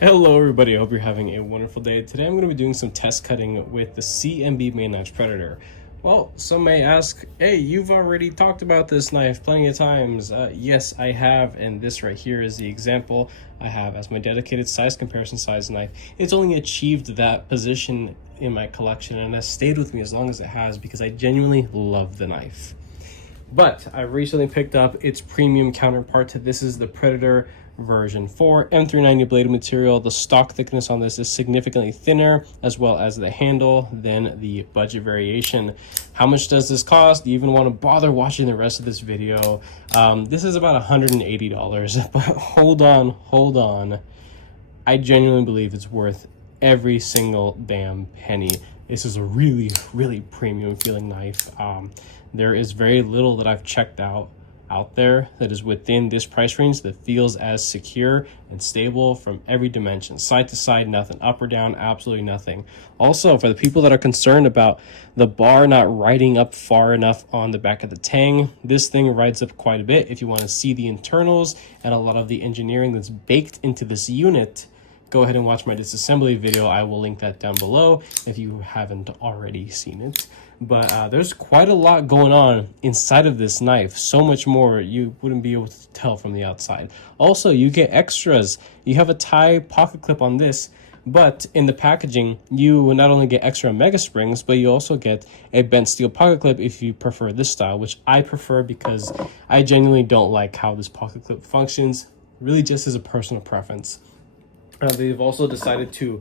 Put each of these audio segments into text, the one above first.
Hello everybody, I hope you're having a wonderful day. Today I'm going to be doing some test cutting with the CMB main knife Predator. Well, some may ask, hey, you've already talked about this knife plenty of times. Yes, I have, and this right here is the example I have as my dedicated size comparison size knife. It's only achieved that position in my collection and has stayed with me as long as it has because I genuinely love the knife. But I recently picked up its premium counterpart to this is the Predator version 4 M390 bladed material. The stock thickness on this is significantly thinner, as well as the handle, than the budget variation. How much does this cost? Do you even want to bother watching the rest of this video? This is about $180, but hold on. I genuinely believe it's worth every single damn penny. This is a really premium feeling knife. There is very little that I've checked out there that is within this price range that feels as secure and stable from every dimension, side to side, nothing up or down, absolutely nothing. Also, for the people that are concerned about the bar not riding up far enough on the back of the tang, this thing rides up quite a bit. If you want to see the internals and a lot of the engineering that's baked into this unit, go ahead and watch my disassembly video. I will link that down below if you haven't already seen it. But there's quite a lot going on inside of this knife. So much more you wouldn't be able to tell from the outside. Also, you get extras. You have a tie pocket clip on this, but in the packaging, you not only get extra mega springs, but you also get a bent steel pocket clip if you prefer this style, which I prefer because I genuinely don't like how this pocket clip functions, really just as a personal preference. They've also decided to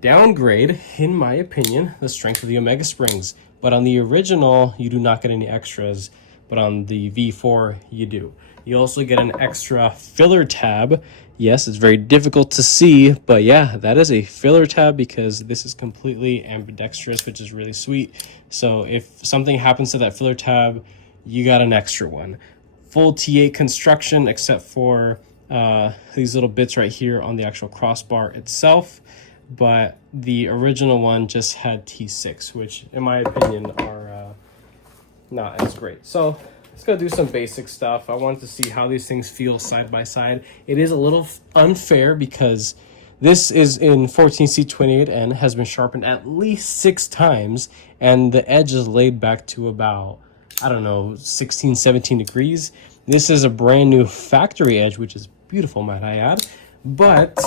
downgrade, in my opinion, the strength of the omega springs. But on the original, you do not get any extras, but on the V4, you do. You also get an extra filler tab. Yes, it's very difficult to see, but yeah, that is a filler tab because this is completely ambidextrous, which is really sweet. So if something happens to that filler tab, you got an extra one. Full T8 construction, except for these little bits right here on the actual crossbar itself, but the original one just had T6, which in my opinion are not as great. So let's go do some basic stuff. I wanted to see how these things feel side by side. It is a little unfair because this is in 14C28N, has been sharpened at least 6 times, and the edge is laid back to about, I don't know, 16, 17 degrees. This is a brand new factory edge, which is beautiful, might I add, but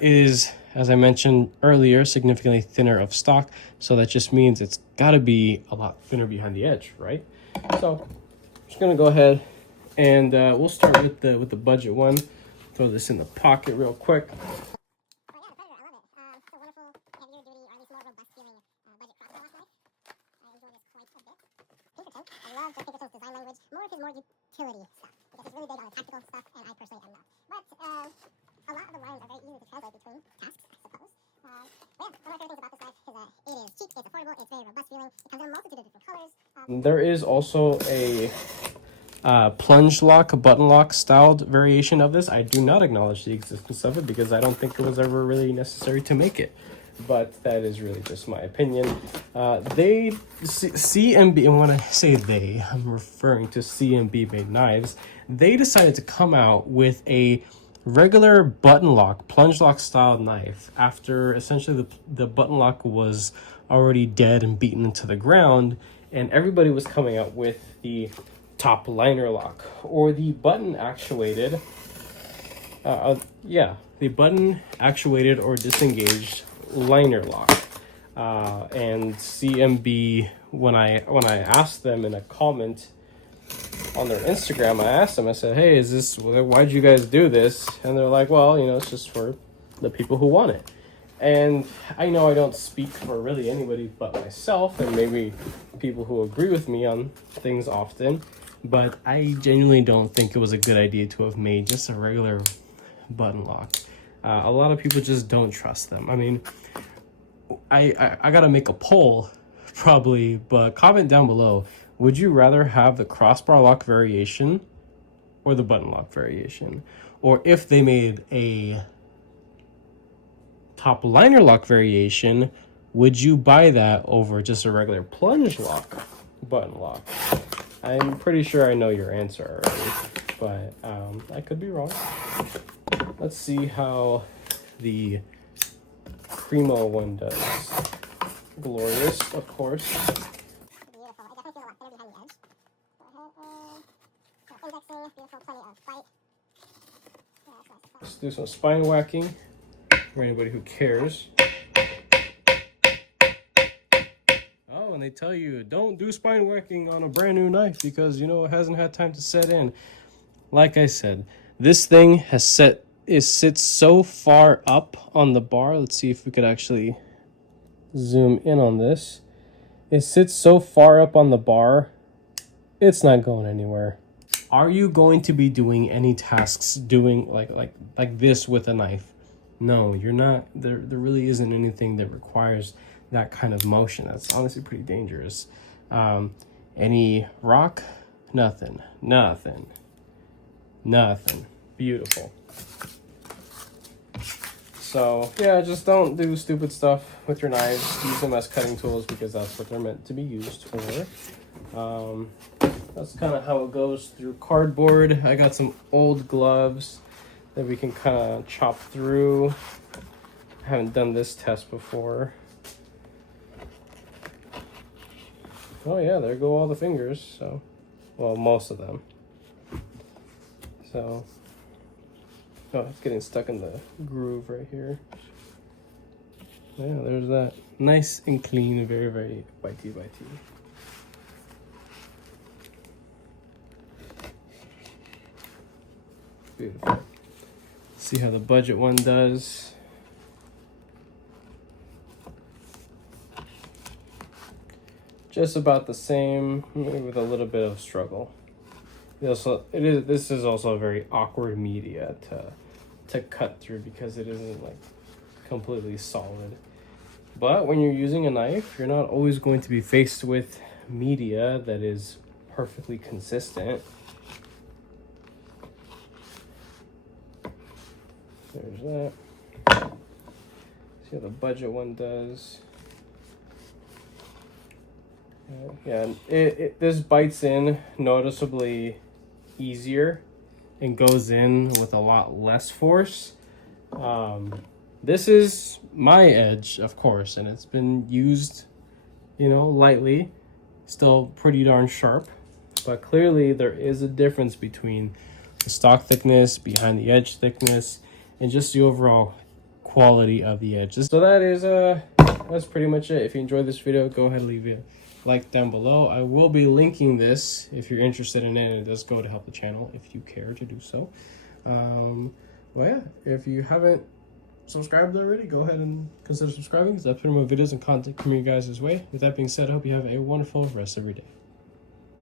is, as I mentioned earlier, significantly thinner of stock. So that just means it's got to be a lot thinner behind the edge, right? So I'm just gonna go ahead and we'll start with the budget one. Throw this in the pocket real quick. I love the Pinkerton's design language, more of his utility stuff, because he's really big on the tactical stuff, and I personally am not. But a lot of the lines are very easy to translate between tasks, I suppose. But yeah, one of my favorite things about this knife is that it is cheap, it's affordable, it's very robust feeling. It comes in a multitude of different colors. There is also a plunge lock, button lock styled variation of this. I do not acknowledge the existence of it because I don't think it was ever really necessary to make it. But that is really just my opinion. CMB, and when I say they, I'm referring to CMB made knives. They decided to come out with a regular button lock, plunge lock style knife after essentially the button lock was already dead and beaten into the ground, and everybody was coming out with the top liner lock or the button actuated. The button actuated or disengaged liner lock. And CMB, when I asked them in a comment on their Instagram, I asked them, I said, hey, why'd you guys do this? And they're like, well, it's just for the people who want it. And I know I don't speak for really anybody but myself and maybe people who agree with me on things often, but I genuinely don't think it was a good idea to have made just a regular button lock. A lot of people just don't trust them. I mean, I gotta make a poll probably, but comment down below. Would you rather have the crossbar lock variation or the button lock variation? Or if they made a top liner lock variation, would you buy that over just a regular plunge lock button lock? I'm pretty sure I know your answer already, but I could be wrong. Let's see how the Cremo one does. Glorious, of course. Beautiful. I definitely feel a lot better behind the edge. Go ahead and indexing. Beautiful. Plenty of bite. Yeah, that's nice. Let's do some spine whacking for anybody who cares. Oh, and they tell you don't do spine whacking on a brand new knife because, you know, it hasn't had time to set in. Like I said, this thing sits so far up on the bar. Let's see if we could actually zoom in on this. It sits so far up on the bar, it's not going anywhere. Are you going to be doing any tasks doing like this with a knife? No, you're not. There really isn't anything that requires that kind of motion. That's honestly pretty dangerous. Any rock? Nothing. Beautiful. So yeah, just don't do stupid stuff with your knives. Use them as cutting tools because that's what they're meant to be used for. That's kind of how it goes through cardboard. I got some old gloves that we can kind of chop through. I haven't done this test before. Oh yeah, there go all the fingers. So, well, most of them. So, oh, it's getting stuck in the groove right here. Yeah, there's that. Nice and clean, very, very bitey. Beautiful. See how the budget one does. Just about the same, maybe with a little bit of struggle. This is also a very awkward media to cut through because it isn't like completely solid. But when you're using a knife, you're not always going to be faced with media that is perfectly consistent. There's that. See how the budget one does. Yeah, this bites in noticeably easier and goes in with a lot less force. This is my edge, of course, and it's been used, you know, lightly. Still pretty darn sharp, but clearly there is a difference between the stock thickness, behind the edge thickness, and just the overall quality of the edges. So that is that's pretty much it. If you enjoyed this video, go ahead and leave it like down below. I will be linking this if you're interested in it, and it does go to help the channel if you care to do so. Well, yeah, if you haven't subscribed already, go ahead and consider subscribing because that's putting more videos and content coming your guys' way. With that being said, I hope you have a wonderful rest of your day.